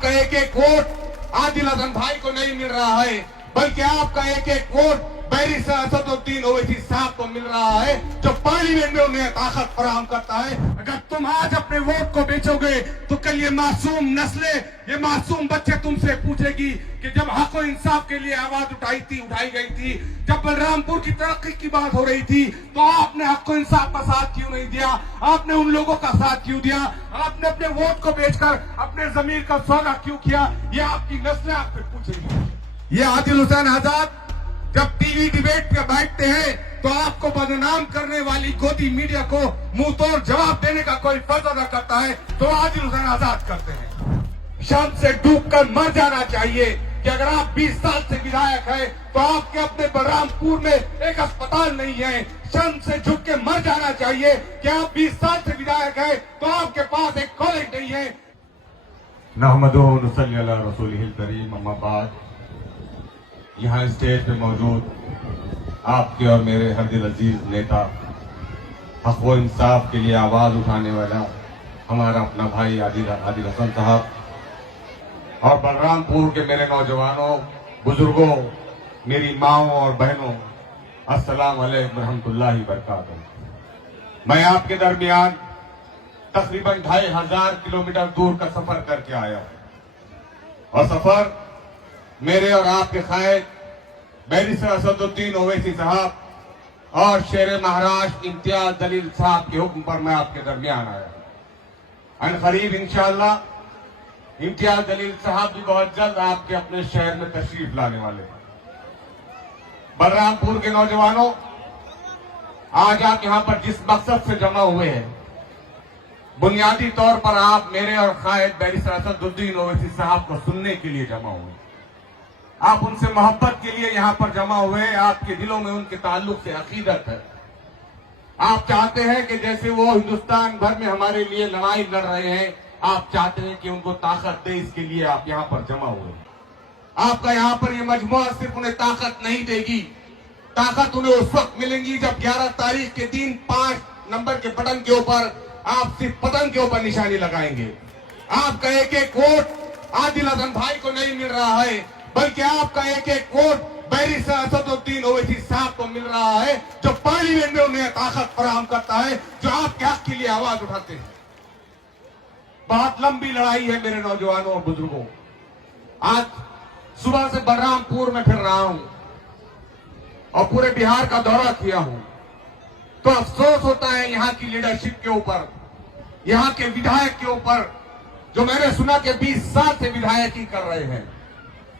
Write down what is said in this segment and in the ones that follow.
आपका एक एक वोट आदिल हसन भाई को नहीं मिल रहा है, बल्कि आपका एक एक वोट बैरिस्टर असदुद्दीन ओवैसी साहब को मिल रहा है, जो पार्लियामेंट में उन्हें ताकत फराहम करता है। अगर तुम आज अपने वोट को बेचोगे तो कल ये मासूम नस्लें, ये मासूम बच्चे तुमसे पूछेगी कि जब हक और इंसाफ के लिए आवाज उठाई गई थी, जब बलरामपुर की तरक्की की बात हो रही थी, तो आपने हक और इंसाफ का साथ क्यों नहीं दिया? आपने उन लोगों का साथ क्यों दिया? आपने अपने वोट को बेचकर अपने जमीर का सौदा क्यों किया? ये आपकी नस्लें आपसे पूछेगी। ये आदिल हुसैन आजाद जब टीवी डिबेट पे बैठते हैं तो आपको बदनाम करने वाली गोदी मीडिया को मुंह तोड़ जवाब देने का कोई फर्ज अदा करता है तो आदिल हुसैन आजाद करते हैं। शर्म से डूबकर मर जाना चाहिए कि अगर आप 20 साल से विधायक हैं तो आपके अपने बलरामपुर में एक अस्पताल नहीं है। शर्म से झुक के मर जाना चाहिए कि आप 20 साल से विधायक हैं तो आपके पास एक कॉलेज नहीं है। नहमदुहु व नुसल्ली अला रसूलिहिल करीम, अम्मा बाद। यहाँ स्टेज पे मौजूद आपके और मेरे हर दिल अजीज नेता, हक व इंसाफ के लिए आवाज उठाने वाला हमारा अपना भाई आदिल हसन साहब, और बलरामपुर के मेरे नौजवानों, बुजुर्गों, मेरी माओं और बहनों, अस्सलाम वालेकुम रहमतुल्लाहि बरकातहू। मैं आपके दरमियान तकरीबन 2500 किलोमीटर दूर का सफर करके आया हूं, और सफर मेरे और आपके कायद बैरिस्टर असदुद्दीन ओवैसी साहब और शेर महाराष्ट्र इम्तियाज जलील साहब के हुक्म पर मैं आपके दरमियान आया। अनकरीब इंशाअल्लाह इम्तियाज जलील साहब भी बहुत जल्द आपके अपने शहर में तशरीफ लाने वाले हैं। बलरामपुर के नौजवानों, आज आप यहाँ पर जिस मकसद से जमा हुए हैं, बुनियादी तौर पर आप मेरे और कायद बैरिस्टर असदुद्दीन ओवैसी साहब को सुनने के लिए जमा हुए। आप उनसे मोहब्बत के लिए यहाँ पर जमा हुए। आपके दिलों में उनके ताल्लुक से अकीदत है। आप चाहते हैं कि जैसे वो हिंदुस्तान भर में हमारे लिए लड़ाई लड़ रहे हैं, आप चाहते हैं कि उनको ताकत दे, इसके लिए आप यहाँ पर जमा हुए। आपका यहाँ पर ये मजमुआ सिर्फ उन्हें ताकत नहीं देगी, ताकत उन्हें उस वक्त मिलेगी जब 11 तारीख के दिन 5 नंबर के बटन के ऊपर आप सिर्फ बटन के ऊपर निशानी लगाएंगे। आपका एक एक वोट आदिल हसन भाई को नहीं मिल रहा है, बल्कि आपका एक एक वोट बैरिस्टर असदुद्दीन ओवैसी साहब को मिल रहा है, जो पार्लियामेंट में उन्हें ताकत फराहम करता है, जो आपके हक के लिए आवाज उठाते हैं। बहुत लंबी लड़ाई है मेरे नौजवानों और बुजुर्गों। आज सुबह से बलरामपुर में फिर रहा हूं और पूरे बिहार का दौरा किया हूं, तो अफसोस होता है यहाँ की लीडरशिप के ऊपर, यहाँ के विधायक के ऊपर, जो मैंने सुना कि 20 साल से विधायकी कर रहे हैं।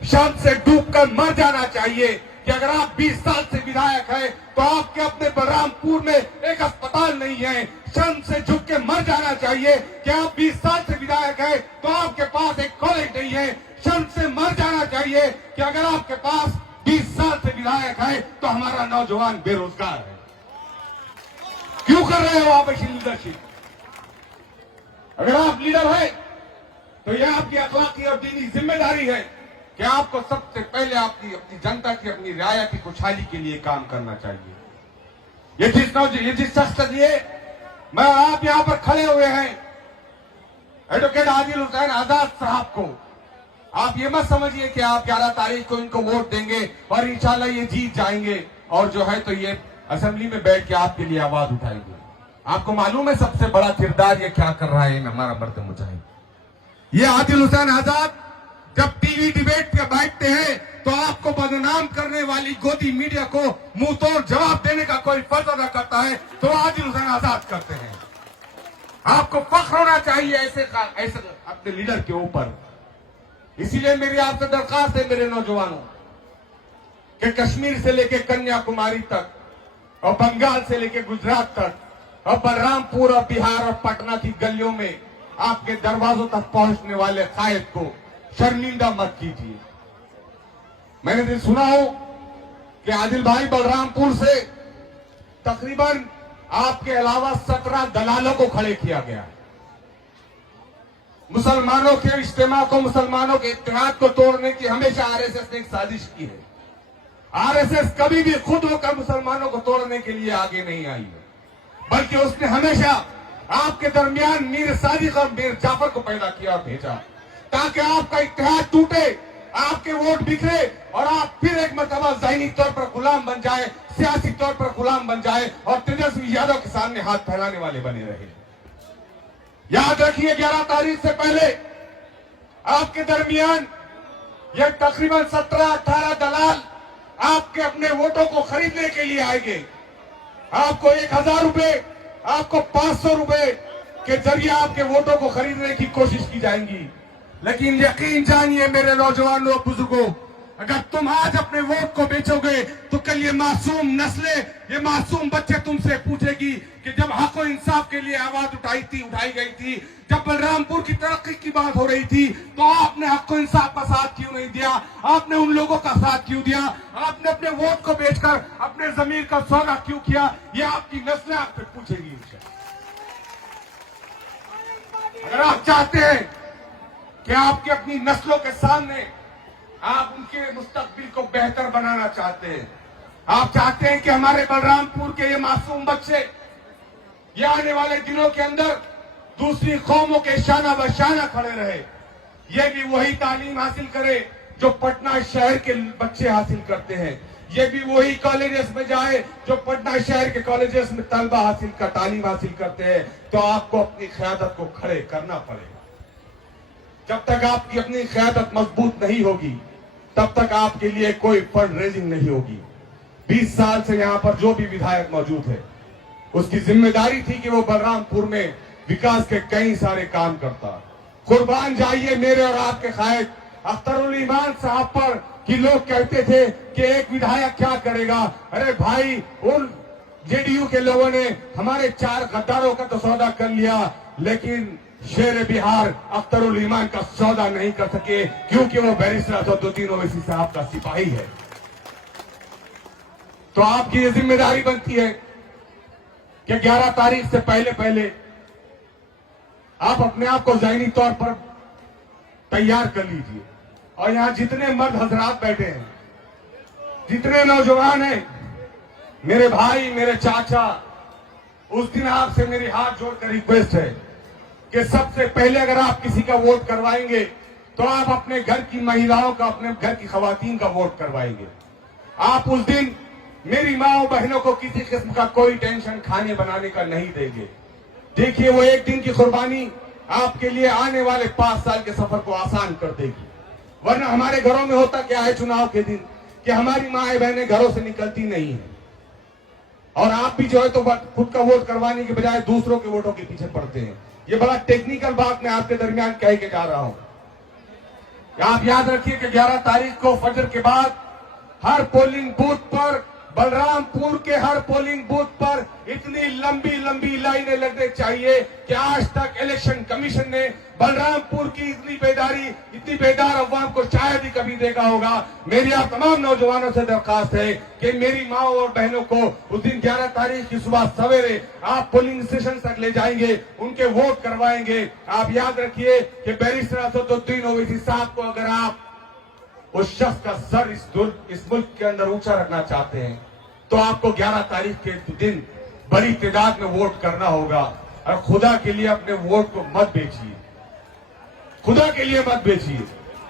शर्म से डूबकर मर जाना चाहिए कि अगर आप 20 साल से विधायक हैं तो आपके अपने बलरामपुर में एक अस्पताल नहीं है। शर्म से झुक के मर जाना चाहिए कि आप 20 साल से विधायक हैं तो आपके पास एक कॉलेज नहीं है। शर्म से मर जाना चाहिए कि अगर आपके पास 20 साल से विधायक है तो हमारा नौजवान बेरोजगार है। क्यों कर रहे हो आप ऐसी लीडरशिप? अगर आप लीडर है तो यह आपकी अखलाकी और दीनी जिम्मेदारी है कि आपको सबसे पहले अपनी जनता की, अपनी राया की खुशहाली के लिए काम करना चाहिए। ये जिस शख्स के लिए मैं आप यहां पर खड़े हुए हैं, एडवोकेट आदिल हुसैन आजाद साहब को, आप ये मत समझिए कि आप 11 तारीख को इनको वोट देंगे और इंशाल्लाह ये जीत जाएंगे और जो है तो ये असेंबली में बैठ के आपके लिए आवाज उठाएंगे। आपको मालूम है सबसे बड़ा किरदार ये क्या कर रहा है, हमारा मर्द मुजाहिद। ये आदिल हुसैन आजाद जब टीवी डिबेट पे बैठते हैं तो आपको बदनाम करने वाली गोदी मीडिया को मुंह तोड़ जवाब देने का कोई फर्ज अदा करता है तो आदिल हुसैन आजाद करते हैं। आपको फख्र होना चाहिए ऐसे अपने लीडर के ऊपर। इसीलिए मेरी आपसे दरखास्त है मेरे नौजवानों कि कश्मीर से लेकर कन्याकुमारी तक और बंगाल से लेकर गुजरात तक और बलरामपुर और बिहार और पटना की गलियों में आपके दरवाजों तक पहुंचने वाले कायद को शर्मिंदा मत कीजिए। मैंने सुना हो कि आदिल भाई बलरामपुर से तकरीबन आपके अलावा 17 दलालों को खड़े किया गया। मुसलमानों के इज्तिमा को, मुसलमानों के इत्तेहाद को तोड़ने की हमेशा आरएसएस ने एक साजिश की है। आरएसएस कभी भी खुद होकर मुसलमानों को तोड़ने के लिए आगे नहीं आई है, बल्कि उसने हमेशा आपके दरमियान मीर सादिक और मीर जाफर को पैदा किया और भेजा। ताकि आपका इत्तेहाद टूटे, आपके वोट बिखरे और आप फिर एक मरतबा ज़हनी तौर पर गुलाम बन जाए, सियासी तौर पर गुलाम बन जाए और तेजस्वी यादव के सामने हाथ फैलाने वाले बने रहे। याद रखिए 11 तारीख से पहले आपके दरमियान ये तकरीबन 17-18 दलाल आपके अपने वोटों को खरीदने के लिए आएंगे। आपको 1000 रुपए, आपको 500 रुपए के जरिए आपके वोटों को खरीदने की कोशिश की जाएंगी। लेकिन यकीन जानिए मेरे नौजवानों और बुजुर्गों, अगर तुम आज अपने वोट को बेचोगे तो कल ये मासूम नस्लें, ये मासूम बच्चे तुमसे पूछेगी कि जब हक और इंसाफ के लिए आवाज उठाई गई थी, जब बलरामपुर की तरक्की की बात हो रही थी, तो आपने हक और इंसाफ का साथ क्यों नहीं दिया? आपने उन लोगों का साथ क्यों दिया? आपने अपने वोट को बेचकर अपने जमीर का सौदा क्यों किया? ये आपकी नस्लें आपसे पूछेगी। अगर आप चाहते हैं कि आपकी अपनी नस्लों के सामने आप उनके मुस्तकबिल को बेहतर बनाना चाहते हैं, आप चाहते हैं कि हमारे बलरामपुर के ये मासूम बच्चे ये आने वाले दिनों के अंदर दूसरी कौमों के शाना बशाना खड़े रहे, ये भी वही तालीम हासिल करे जो पटना शहर के बच्चे हासिल करते हैं, ये भी वही कॉलेजेस में जाए जो पटना शहर के कॉलेजेस में तलबा तालीम हासिल करते हैं, तो आपको अपनी क़यादत को खड़े करना पड़ेगा। जब तक आपकी अपनी क़यादत मजबूत नहीं होगी तब तक आपके लिए कोई फंड रेजिंग नहीं होगी। 20 साल से यहाँ पर जो भी विधायक मौजूद है उसकी जिम्मेदारी थी कि वो बलरामपुर में विकास के कई सारे काम करता। कुर्बान जाइए मेरे और आपके कायद अख्तरुल ईमान साहब पर कि लोग कहते थे कि एक विधायक क्या करेगा। अरे भाई, उन जेडीयू के लोगों ने हमारे 4 गद्दारों का तो सौदा कर लिया, लेकिन शेर बिहार अख्तरुल ईमान का सौदा नहीं कर सके क्योंकि वो बैरिस्टर असदुद्दीन ओवैसी साहब का सिपाही है। तो आपकी ये जिम्मेदारी बनती है कि 11 तारीख से पहले आप अपने आप को ज़हनी तौर पर तैयार कर लीजिए। और यहां जितने मर्द हजरात बैठे हैं, जितने नौजवान हैं, मेरे भाई, मेरे चाचा, उस दिन आपसे मेरी हाथ जोड़कर रिक्वेस्ट है कि सबसे पहले अगर आप किसी का वोट करवाएंगे तो आप अपने घर की महिलाओं का, अपने घर की खवातीन का वोट करवाएंगे। आप उस दिन मेरी माओ बहनों को किसी किस्म का कोई टेंशन खाने बनाने का नहीं देंगे। देखिए, वो एक दिन की कुर्बानी आपके लिए आने वाले 5 साल के सफर को आसान कर देगी। वरना हमारे घरों में होता क्या है चुनाव के दिन कि हमारी माए बहनें घरों से निकलती नहीं है और आप भी जो है तो खुद का वोट करवाने के बजाय दूसरों के वोटों के पीछे पड़ते हैं। ये बड़ा टेक्निकल बात मैं आपके दरमियान कह के जा रहा हूं। आप याद रखिए कि 11 तारीख को फजर के बाद हर पोलिंग बूथ पर, बलरामपुर के हर पोलिंग बूथ पर इतनी लंबी लंबी लाइनें लगने चाहिए कि आज तक इलेक्शन कमीशन ने बलरामपुर की इतनी बेदार अवाम को शायद ही कभी देखा होगा। मेरी आप तमाम नौजवानों से दरखास्त है कि मेरी माओ और बहनों को उस दिन 11 तारीख की सुबह सवेरे आप पोलिंग स्टेशन तक ले जाएंगे, उनके वोट करवाएंगे। आप याद रखिए कि बैरिस्टर असदुद्दीन ओवैसी साहब को अगर आप उस शख्स का सर इस मुल्क के अंदर ऊंचा रखना चाहते हैं तो आपको 11 तारीख के दिन बड़ी तादाद में वोट करना होगा। और खुदा के लिए अपने वोट को मत बेचिए, खुदा के लिए मत बेचिए।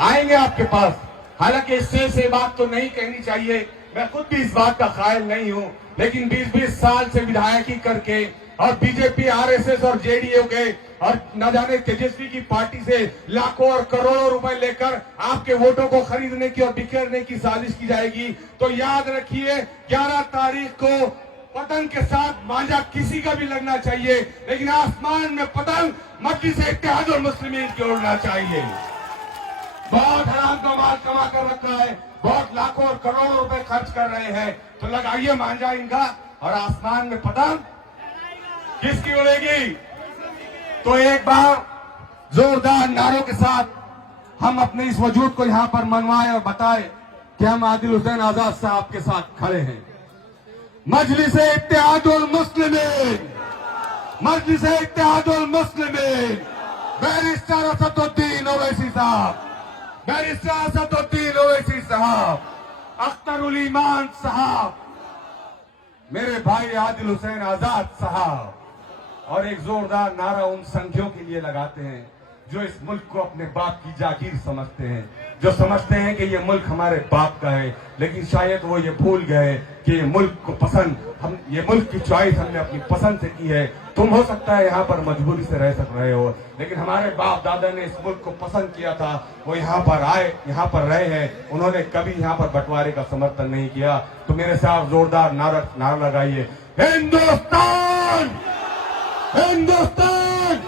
आएंगे आपके पास। हालांकि इससे से बात तो नहीं कहनी चाहिए, मैं खुद भी इस बात का कायल नहीं हूं, लेकिन 20-20 साल से विधायकी करके और बीजेपी, आरएसएस और जेडीयू के और न जाने तेजस्वी की पार्टी से लाखों और करोड़ों रुपए लेकर आपके वोटों को खरीदने की और बिखेरने की साजिश की जाएगी। तो याद रखिए 11 तारीख को पतंग के साथ मांझा किसी का भी लगना चाहिए, लेकिन आसमान में पतंग मजलिस इत्तेहादुल मुस्लिमीन की उड़ना चाहिए। बहुत हराम का माल कमा कर रखा है, बहुत लाखों और करोड़ों रुपए खर्च कर रहे हैं, तो लगाइए मांझा इनका और आसमान में पतंग किसकी उड़ेगी। तो एक बार जोरदार नारों के साथ हम अपने इस वजूद को यहां पर मनवाएं और बताएं कि हम आदिल हुसैन आजाद साहब के साथ खड़े हैं। मजलिस इत्तेहादुल मुस्लिमीन, मजलिस इत्तेहादुल मुस्लिमीन, बैरिस्टर असदुद्दीन ओवैसी साहब, बैरिस्टर असदुद्दीन ओवैसी साहब, अख्तरुल ईमान साहब, मेरे भाई आदिल हुसैन आजाद साहब। और एक जोरदार नारा उन संख्यों के लिए लगाते हैं जो इस मुल्क को अपने बाप की जागीर समझते हैं, जो समझते हैं कि ये मुल्क हमारे बाप का है, लेकिन शायद वो ये भूल गए कि ये मुल्क को पसंद हम ये मुल्क की चॉइस हमने अपनी पसंद से की है। तुम हो सकता है यहाँ पर मजबूरी से रह सक रहे हो, लेकिन हमारे बाप दादा ने इस मुल्क को पसंद किया था, वो यहाँ पर आए, यहाँ पर रहे हैं, उन्होंने कभी यहाँ पर बंटवारे का समर्थन नहीं किया। तो मेरे साथ जोरदार नारा लगाइए, हिंदुस्तान, हिंदुस्तान,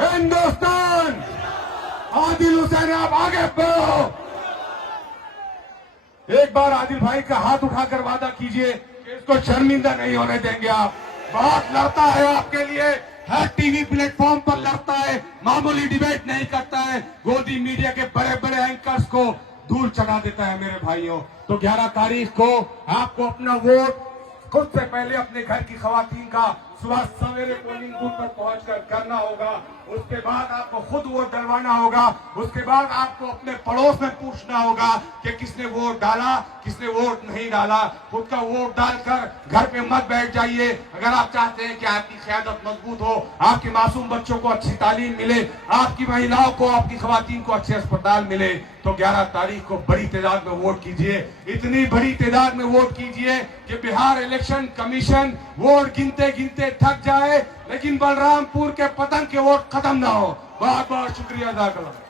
हिंदुस्तान। आदिल हुसैन आप आगे बढ़ो। एक बार आदिल भाई का हाथ उठाकर वादा कीजिए कि इसको शर्मिंदा नहीं होने देंगे। आप बहुत लड़ता है आपके लिए, हर टीवी प्लेटफॉर्म पर लड़ता है, मामूली डिबेट नहीं करता है, गोदी मीडिया के बड़े बड़े एंकर्स को दूर चढ़ा देता है। मेरे भाइयों, तो 11 तारीख को आपको अपना वोट खुद से पहले अपने घर की खवातीन का सुबह सवेरे पोलिंग बूथ पर पहुंचकर करना होगा। उसके बाद आपको खुद वोट डलवाना होगा। उसके बाद आपको अपने पड़ोस में पूछना होगा कि किसने वोट डाला, किसने वोट नहीं डाला। खुद का वोट डालकर घर पे मत बैठ जाइए। अगर आप चाहते हैं कि आपकी क़यादत मजबूत हो, आपके मासूम बच्चों को अच्छी तालीम मिले, आपकी महिलाओं को, आपकी खवातीन को अच्छे अस्पताल मिले, तो 11 तारीख को बड़ी तादाद में वोट कीजिए। इतनी बड़ी तादाद में वोट कीजिए कि बिहार इलेक्शन कमीशन वोट गिनते गिनते थक जाए, लेकिन बलरामपुर के पतन के वोट खत्म ना हो। बहुत बहुत शुक्रिया अदा करो।